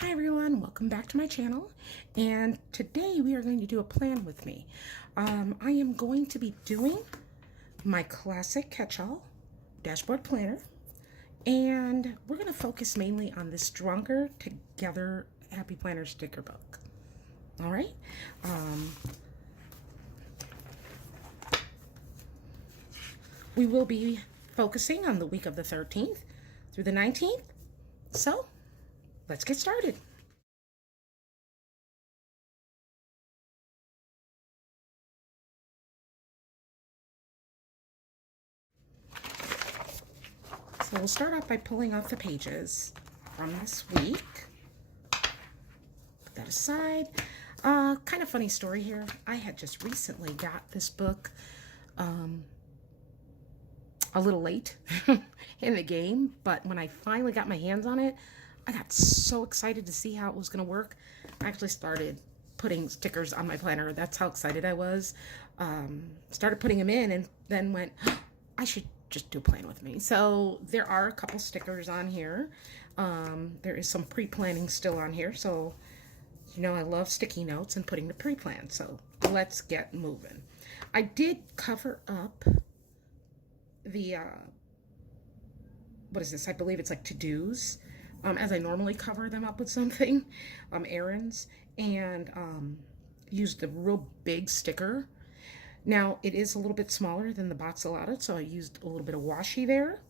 Hi everyone, welcome back to my channel, and today we are going to do a plan with me. I am going to be doing my classic catch-all dashboard planner, and we're going to focus mainly on the Stronger Together Happy Planner sticker book. All right. We will be focusing on the week of the 13th through the 19th, so let's get started. So we'll start off by pulling off the pages from this week. Put that aside. Kind of funny story here. I had just recently got this book a little late in the game, but when I finally got my hands on it, I got so excited to see how it was going to work. I actually started putting stickers on my planner. That's how excited I was. Started putting them in and then went, I should just do a plan with me. So there are a couple stickers on here. There is some pre-planning still on here. So, you know, I love sticky notes and putting the pre-plan. So let's get moving. I did cover up the, what is this? I believe it's like to-dos, as I normally cover them up with something, errands, and used the real big sticker. Now, it is a little bit smaller than the box allotted, so I used a little bit of washi there.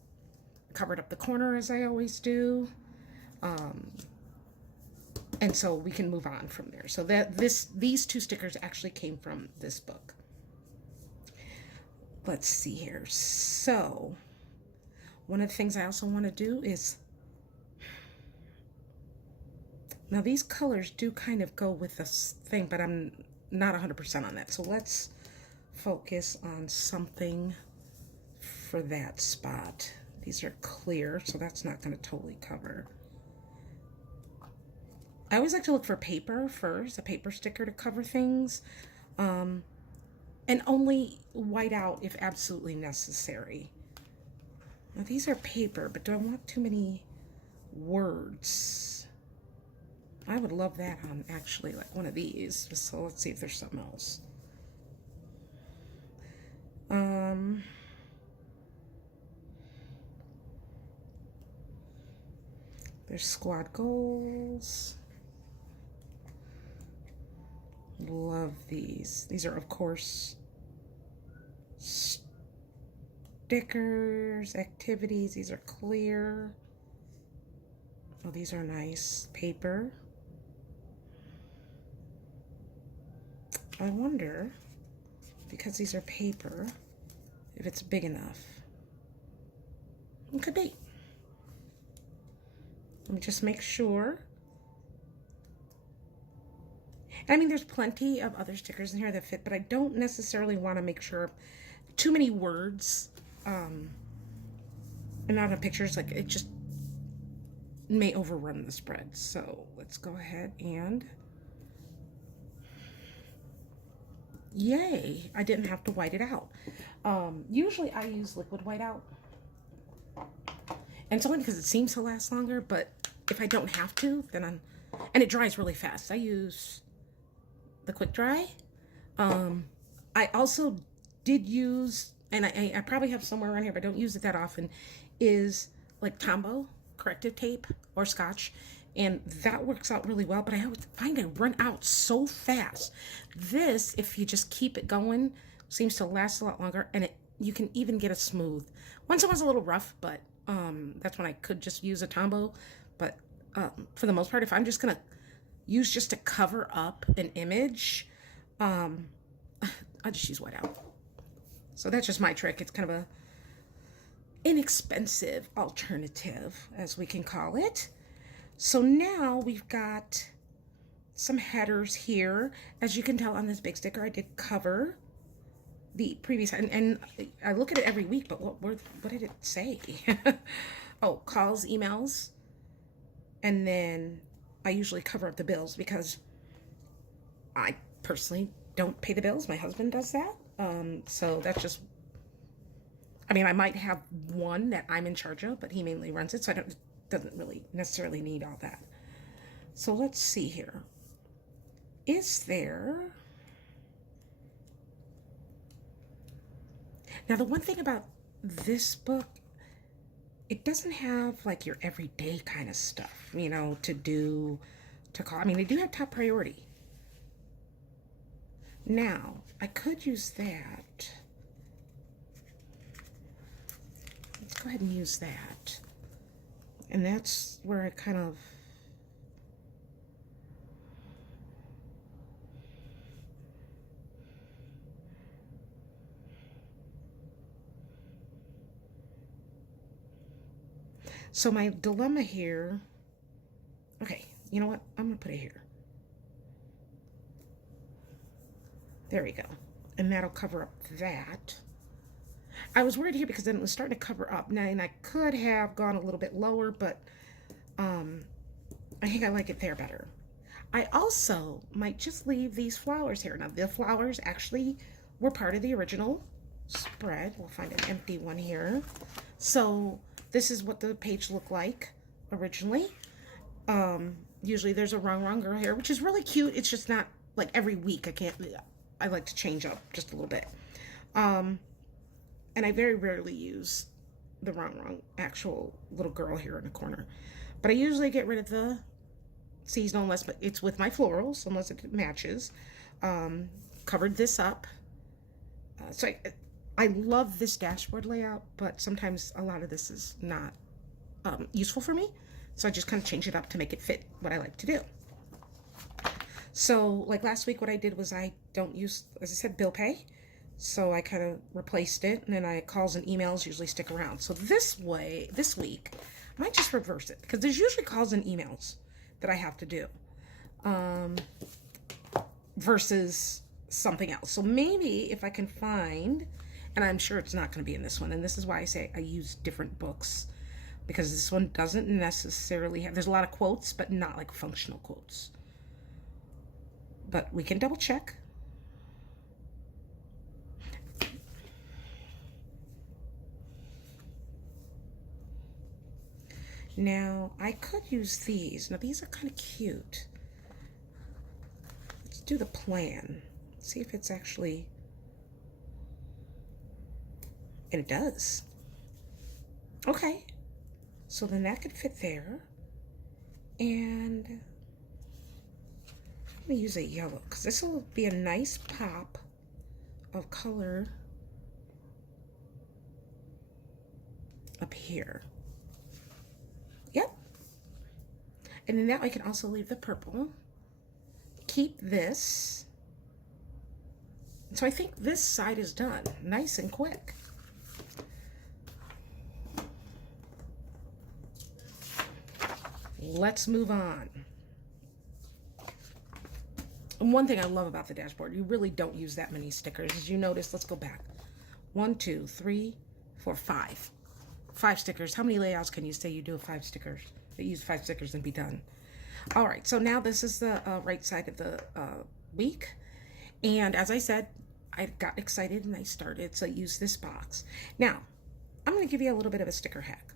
Covered up the corner as I always do. And so we can move on from there. So these two stickers actually came from this book. Let's see here. So, one of the things I also want to do is, now these colors do kind of go with this thing, but I'm not 100% on that. So let's focus on something for that spot. These are clear, so that's not going to totally cover. I always like to look for paper first, a paper sticker to cover things, and only white out if absolutely necessary. Now these are paper, but do I want too many words? I would love that on actually like one of these. So let's see if there's something else. There's squad goals. Love these. These are, of course, stickers, activities. These are clear. Oh, these are nice. Paper. I wonder, because these are paper, if it's big enough. It could be. Let me just make sure. I mean, there's plenty of other stickers in here that fit, but I don't necessarily want to make sure too many words and not on pictures. Like, it just may overrun the spread. So let's go ahead and, yay, I didn't have to white it out. Usually I use liquid whiteout, and it's only because it seems to last longer, but if I don't have to, then and it dries really fast. I use the quick dry. I also did use, and I probably have somewhere around here, but I don't use it that often, is like Tombow corrective tape or Scotch, and that works out really well, but I always find I run out so fast. This, if you just keep it going, seems to last a lot longer, and you can even get it smooth. Once it was a little rough, but that's when I could just use a Tombow, but for the most part, if I'm just gonna use just to cover up an image, I just use whiteout. So that's just my trick. It's kind of a inexpensive alternative, as we can call it. So now we've got some headers here. As you can tell on this big sticker, I did cover the previous, and I look at it every week, but what did it say? Oh, calls, emails, and then I usually cover up the bills because I personally don't pay the bills. My husband does that. So that's just, I mean, I might have one that I'm in charge of, but he mainly runs it, so doesn't really necessarily need all that. So let's see here. Is there... Now, the one thing about this book, it doesn't have like your everyday kind of stuff, you know, to do, to call. I mean, they do have top priority. Now, I could use that. Let's go ahead and use that. And that's where I kind of... So my dilemma here, okay, you know what? I'm going to put it here. There we go. And that'll cover up that. I was worried here because then it was starting to cover up. Now, and I could have gone a little bit lower, but I think I like it there better. I also might just leave these flowers here. Now, the flowers actually were part of the original spread. We'll find an empty one here. So this is what the page looked like originally. Usually there's a wrong girl here, which is really cute. It's just not like every week. I like to change up just a little bit. And I very rarely use the wrong actual little girl here in the corner. But I usually get rid of the seasonal unless it's with my florals, unless it matches. Covered this up. So I love this dashboard layout, but sometimes a lot of this is not useful for me. So I just kind of change it up to make it fit what I like to do. So like last week, what I did was I don't use, as I said, bill pay. So I kind of replaced it, and then calls and emails usually stick around. So this week, I might just reverse it because there's usually calls and emails that I have to do versus something else. So maybe if I can find, and I'm sure it's not going to be in this one, and this is why I say I use different books, because this one doesn't necessarily have, there's a lot of quotes, but not like functional quotes. But we can double check. Now, I could use these. Now, these are kind of cute. Let's do the plan. See if it's actually... And it does. Okay. So then that could fit there. And I'm going to use a yellow because this will be a nice pop of color up here. Yep. And then that I can also leave the purple. Keep this. So I think this side is done. Nice and quick. Let's move on. And one thing I love about the dashboard, you really don't use that many stickers. As you notice, let's go back. 1, 2, 3, 4, 5. 5 stickers. How many layouts can you say you do with 5 stickers? You use 5 stickers and be done. All right, so now this is the right side of the week. And as I said, I got excited and I started to use this box. Now, I'm going to give you a little bit of a sticker hack.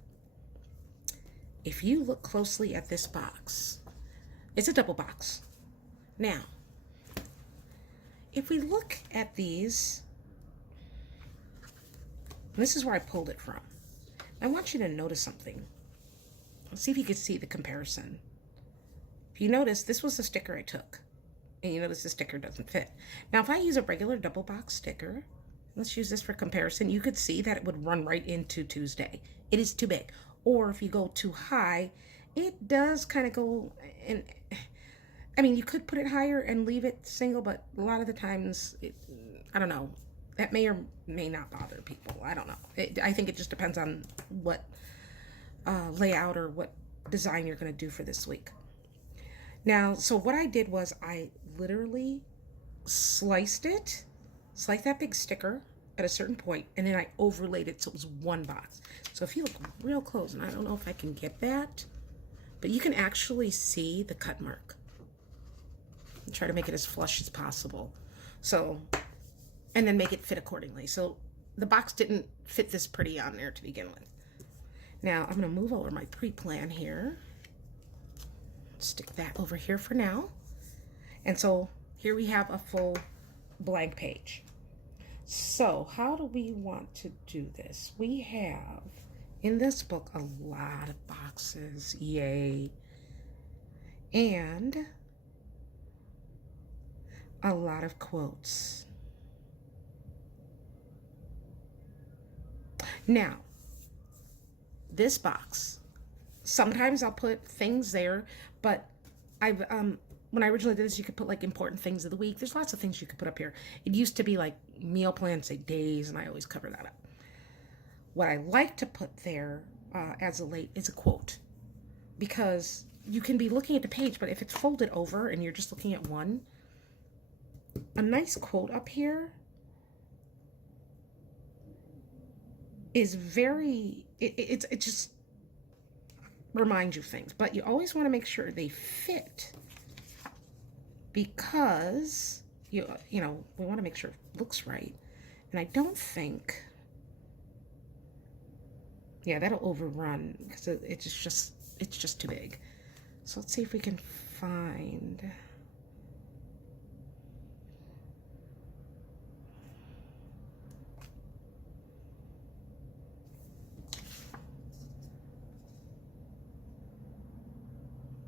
If you look closely at this box, it's a double box. Now, if we look at these, this is where I pulled it from. I want you to notice something. Let's see if you can see the comparison. If you notice, this was the sticker I took. And you notice the sticker doesn't fit. Now, if I use a regular double box sticker, let's use this for comparison, you could see that it would run right into Tuesday. It is too big. Or if you go too high, it does kind of go, and I mean, you could put it higher and leave it single, but a lot of the times, I don't know, that may or may not bother people. I don't know. I think it just depends on what layout or what design you're going to do for this week. Now, so what I did was I literally sliced that big sticker at a certain point, and then I overlaid it so it was one box. So if you look real close, and I don't know if I can get that, but you can actually see the cut mark. And try to make it as flush as possible. So, and then make it fit accordingly. So the box didn't fit this pretty on there to begin with. Now I'm going to move over my pre-plan here. stick that over here for now. And so here we have a full blank page. So how do we want to do this? We have in this book a lot of boxes, yay, and a lot of quotes. Now, this box, sometimes I'll put things there, but I've when I originally did this, you could put like important things of the week. There's lots of things you could put up here. It used to be like meal plans, say days, and I always cover that up. What I like to put there as a late is a quote, because you can be looking at the page, but if it's folded over and you're just looking at one, a nice quote up here is very, it just reminds you things, but you always want to make sure they fit, because you know, we want to make sure it looks right. And I don't think, yeah, that'll overrun because it's just too big. So let's see if we can find,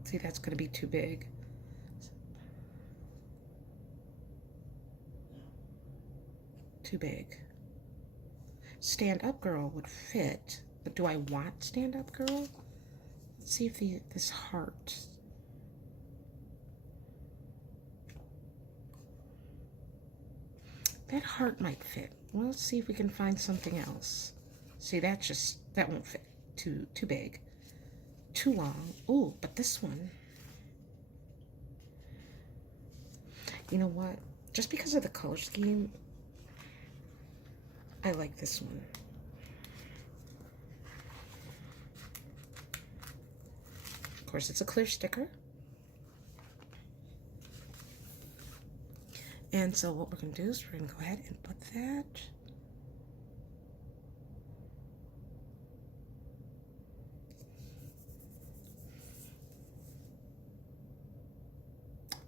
see, that's going to be too big. Too big. Stand Up Girl would fit, but do I want Stand Up Girl? Let's see if this heart. That heart might fit. Well, let's see if we can find something else. See, that won't fit. Too big. Too long. Oh, but this one. You know what? Just because of the color scheme, I like this one. Of course, it's a clear sticker. And so what we're going to do is we're going to go ahead and put that.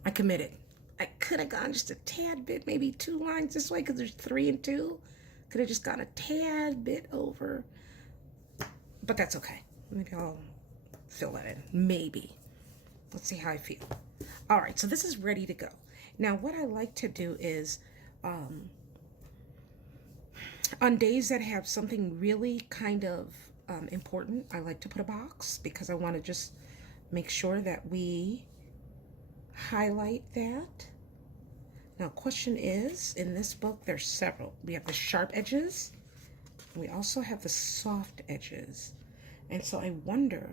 I committed. I could have gone just a tad bit, maybe 2 lines this way, because there's 3 and 2. Could have just gone a tad bit over, but that's okay. Maybe I'll fill that in, maybe. Let's see how I feel. All right, so this is ready to go. Now, what I like to do is, on days that have something really kind of important, I like to put a box, because I want to just make sure that we highlight that. Now, question is, in this book, there's several. We have the sharp edges. And we also have the soft edges. And so I wonder,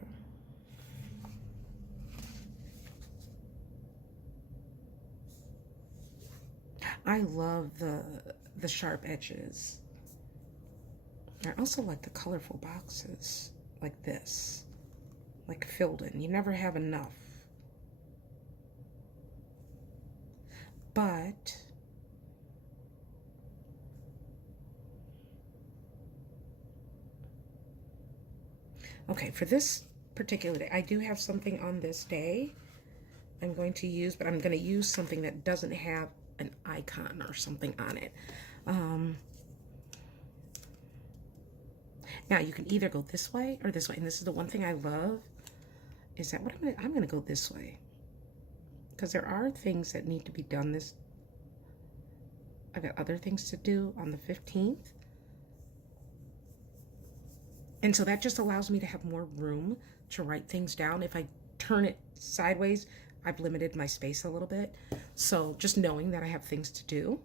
I love the sharp edges. I also like the colorful boxes, like this, like filled in. You never have enough. But okay, for this particular day, I do have something on this day I'm going to use, but I'm going to use something that doesn't have an icon or something on it. Now you can either go this way or this way, and this is the one thing I love, is that what I'm going to go this way. Because there are things that need to be done I've got other things to do on the 15th. And so that just allows me to have more room to write things down. If I turn it sideways, I've limited my space a little bit. So just knowing that I have things to do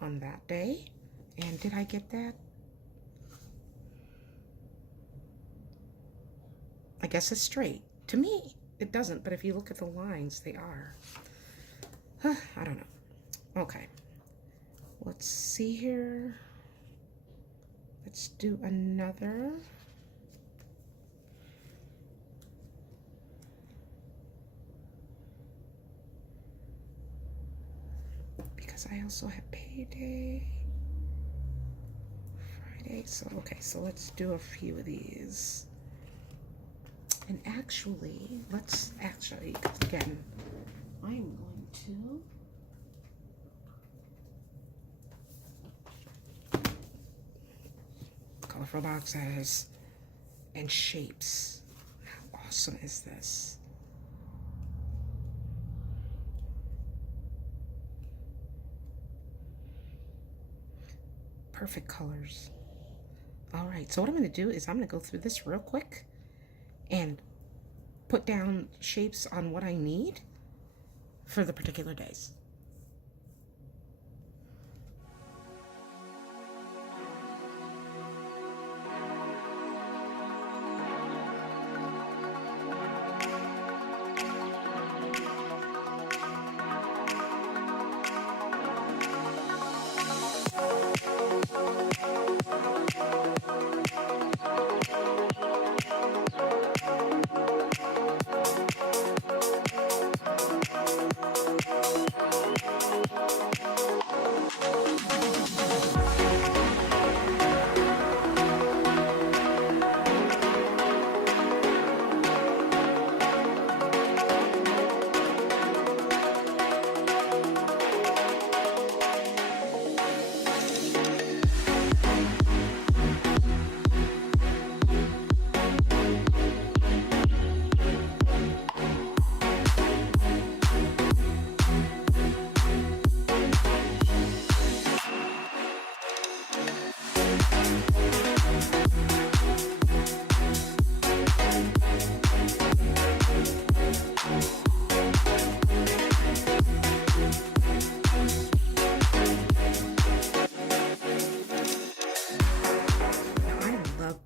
on that day. And did I get that? I guess it's straight. To me, it doesn't, but if you look at the lines, they are. I don't know. Okay. Let's see here. Let's do another. Because I also have payday. Friday. So, okay, so let's do a few of these. And actually, let's again, I'm going to colorful boxes and shapes. How awesome is this? Perfect colors. All right, so what I'm going to do is I'm going to go through this real quick and put down shapes on what I need for the particular days.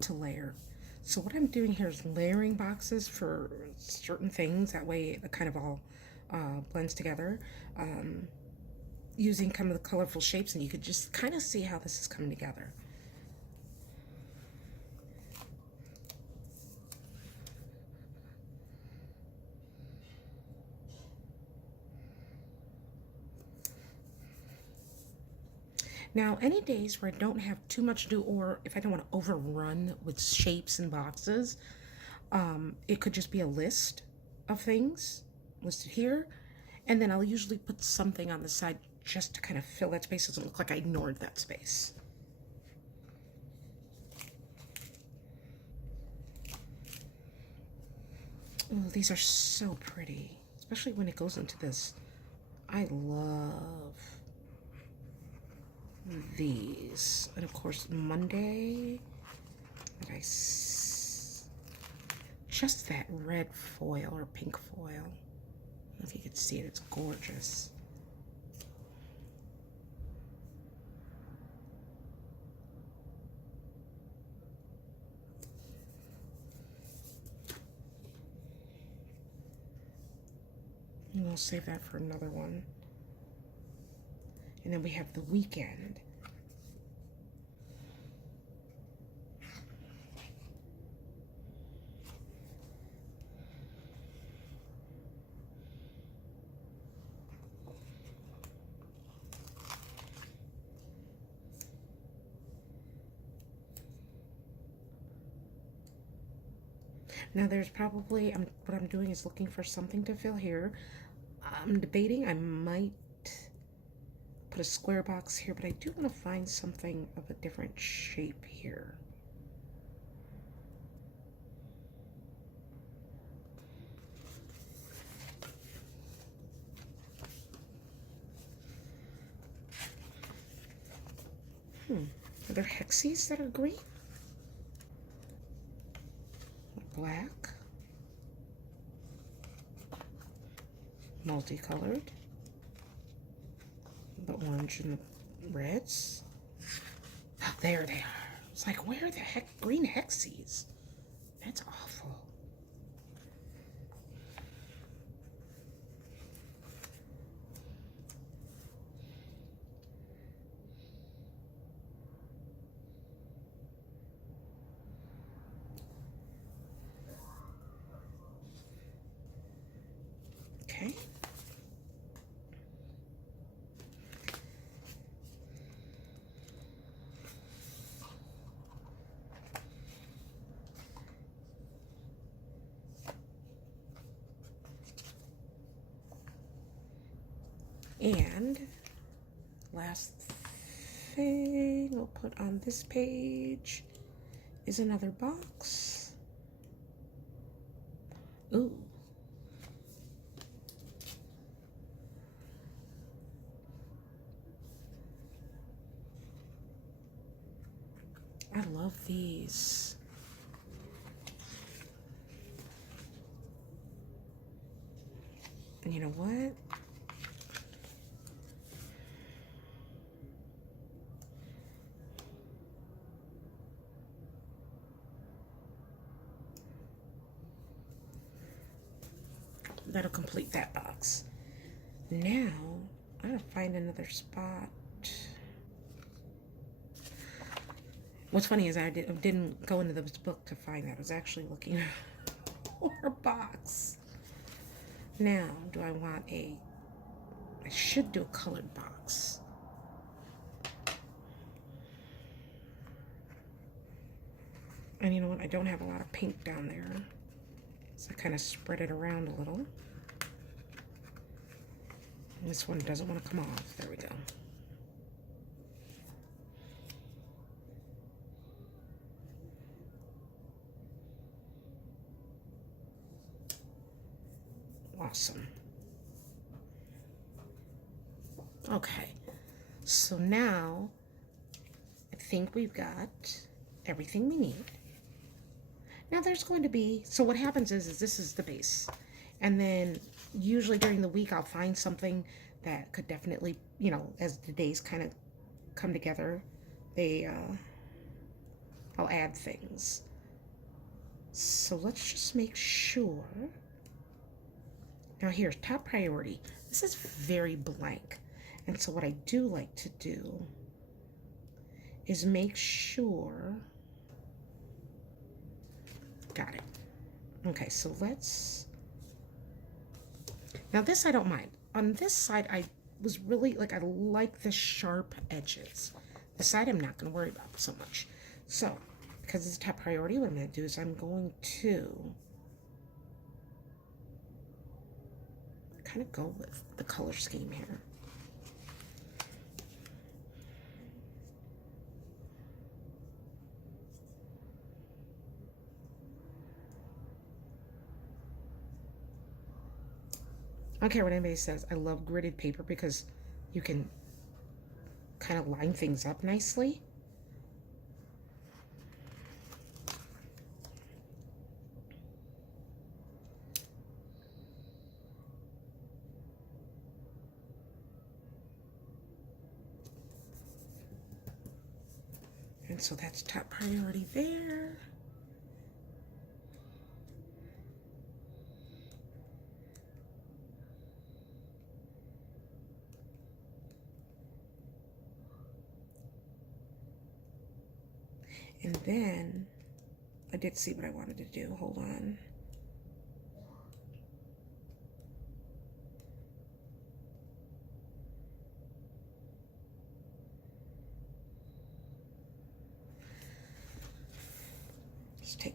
To layer. So what I'm doing here is layering boxes for certain things. That way it kind of all blends together, using kind of the colorful shapes, and you could just kind of see how this is coming together. Now, any days where I don't have too much to do, or if I don't want to overrun with shapes and boxes, it could just be a list of things listed here. And then I'll usually put something on the side just to kind of fill that space. It doesn't look like I ignored that space. Oh, these are so pretty, especially when it goes into this. I love these. And of course, Monday, just that red foil or pink foil. I don't know if you can see it, it's gorgeous. And we'll save that for another one. And then we have the weekend. Now there's probably, what I'm doing is looking for something to fill here. I'm debating, I might put a square box here, but I do want to find something of a different shape here. Are there hexes that are green? Black. Multicolored. The orange and the reds. Oh, there they are. It's like, where are the heck green hexes? That's awful. Okay. And last thing we'll put on this page is another box. Ooh. I love these. And you know what? That'll complete that box. Now, I gotta find another spot. What's funny is I didn't go into this book to find that. I was actually looking for a box. Now, do I want I should do a colored box. And you know what? I don't have a lot of pink down there. So I kind of spread it around a little. And this one doesn't want to come off. There we go. Awesome. Okay, so now I think we've got everything we need. Now there's going to be, so what happens is this is the base. And then usually during the week I'll find something that could definitely, you know, as the days kind of come together, I'll add things. So let's just make sure. Now here's top priority. This is very blank. And so what I do like to do is make sure, got it. Okay, so let's, now this I don't mind. On this side, I was really, like, I like the sharp edges. The side I'm not gonna worry about so much. So, because it's top priority, what I'm gonna do is I'm going to kind of go with the color scheme here. I don't care what anybody says. I love gridded paper because you can kind of line things up nicely. And so that's top priority there. And then I did see what I wanted to do. Hold on. Let's take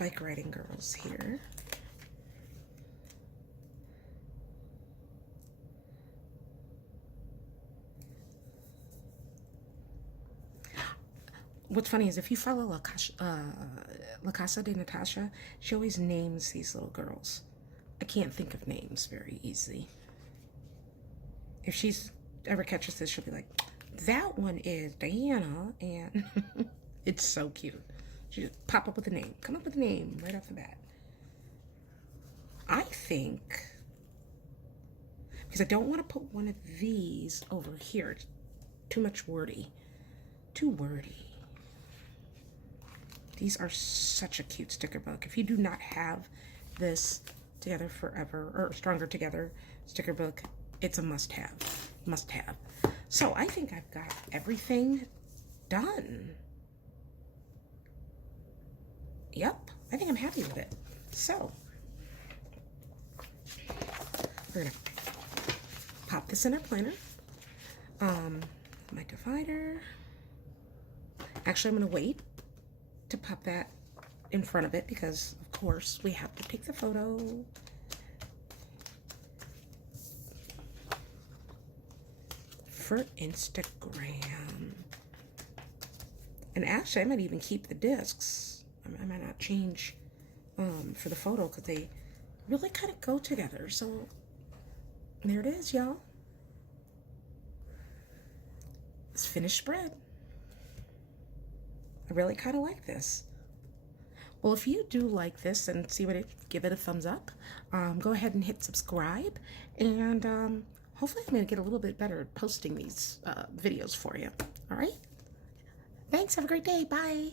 Bike Riding Girls here. What's funny is if you follow La Casa de Natasha, she always names these little girls. I can't think of names very easily. If she's ever catches this, she'll be like, that one is Diana, and it's so cute. She just pop up with a name, come up with a name right off the bat. I think, because I don't want to put one of these over here. It's too much wordy. Too wordy. These are such a cute sticker book. If you do not have this Together Forever, or Stronger Together sticker book, it's a must-have. Must-have. So I think I've got everything done. Yep, I think I'm happy with it. So, we're gonna pop this in our planner. My divider. Actually, I'm gonna wait to pop that in front of it because, of course, we have to take the photo. for Instagram. And actually, I might even keep the discs. I might not change for the photo because they really kind of go together. So there it is, y'all. It's finished spread. I really kind of like this. Well, if you do like this and see what it, give it a thumbs up. Go ahead and hit subscribe, and hopefully I'm going to get a little bit better at posting these videos for you. All right? Thanks. Have a great day. Bye.